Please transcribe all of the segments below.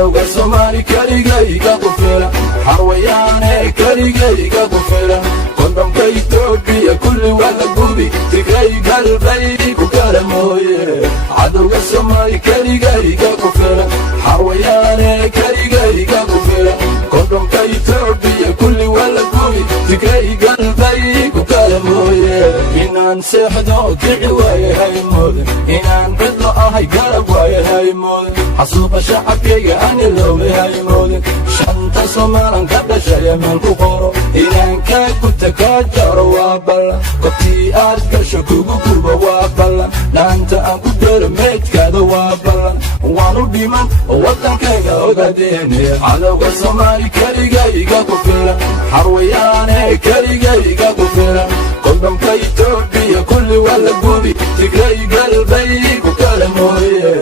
cadowga Soomaali kaligayga ku filan xarwayaane kaligayga ku filan qodobka Itoobiya kulli wada gubi tigay galbay ku kala mooye cadowga Soomaali kaligayga ku filan xarwayaane kaligayga ku filan qodobka Itoobiya kulli wada gubi tigay galbay ku kala mooye inaan seexdo kici waayahay moodan inaan cidlo ahay garab waayahay moodan xasuuqa shacabkayga aan iloobahay moodan shanta Soomaalian ka dhashay meel ku qoro inaan ka gubta ka jaro waa ballan qofkii aad gasho kugu gubo waa ballan dhaanta aan ku daro meydkaada waa ballan waan u dhiman wadankayga ogadeene cadowga Soomaali kaligayga ku filan xarwayaane kaligayga ku filan qodobka Itoobiya kulli wada gubi tigay galbay ku kala mooye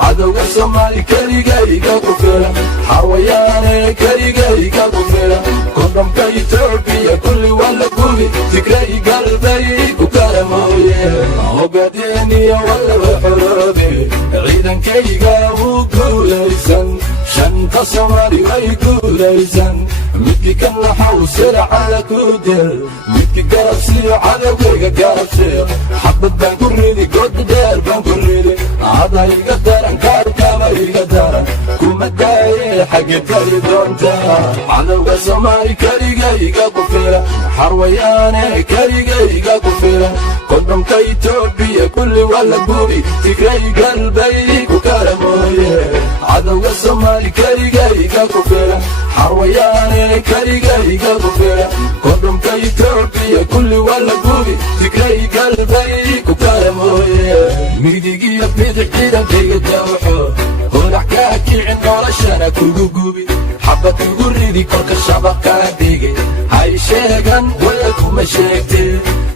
cadowga Soomaali kaligayga ku filan xarwayaane kaligayga ku filan qodobka Itoobiya kulli wada gubi tigay galbay ku kala mooye ogadeene wala xorobe ciidankayga uu guulaysan shanta Soomaali way guulaysan midkii kan xawsala ala kudel midkii garabsiyo cadowgayga garabsiyo xabad baan ku ridi god dheer baan ku ridi adayga daran kaarkaba iga daran kuma daaye xagge tari doonta cadowga Soomaali kaligayga ku filan xarwayaane kaligayga ku filan qodobka Itoobiya kulli wada gubi tigray galbay ku kala mooye cadowga Soomaali kaligayga ku filan xarwayaane kaligayga ku filan qodobka Itoobiya kulli wada gubi tigray galbay ku kala mooye midigiya bidix ciidankayga dawxo holax kaa kicin noloshana kugu gubi xabad kugu ridi kolka shabaqkaa dhigay hay sheegan wala kuma sheegtay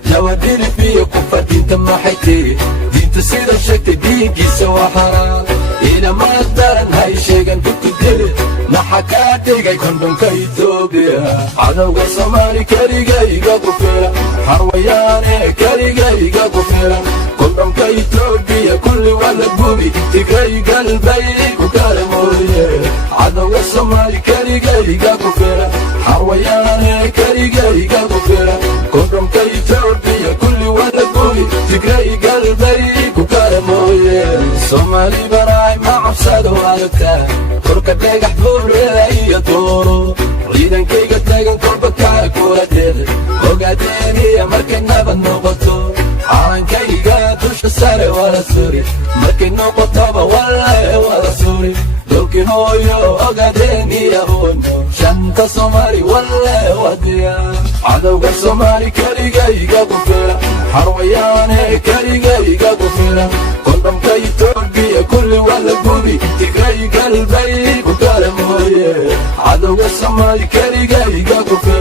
jawadilib iyo kufa diinta maxay tiri diinta sida sheegtay dhiiggiisa waa xaraan ilama daran hay sheegan kutudili maxa kaa dhigay qodobka Itoobiya cadowga Soomaali kaligayga ku filan xarwayaane kaligayga ku filan qodobka Itoobiya kulli wada gubi tigray galbay ku kala mooye cadowga Soomaali kaligayga ku filan xarwayaane kaligayga ku filan qodobka Itoobiya kulli wada gubi tigray galbay ku kala mooye Soomaali baraay ma cabsado waalagta korka dhagax buurada iyo dooro ciidankayga tagan kolba kaa kula dheeday ogadeeniya markay nabad noqoto calankayga dusha sare wala suri markay noqotoba wallahi wala suri dhulkii hooyo ogadeeniya uno shanta Soomaali wallahi wadiya cadowga Soomaali kaligayga ku filan xarwayaane kaligayga ku filan qodobka Itoobiya kulli wada gubi tigray galbay ku kala mooye cadowga Soomaali kaligayga ku filan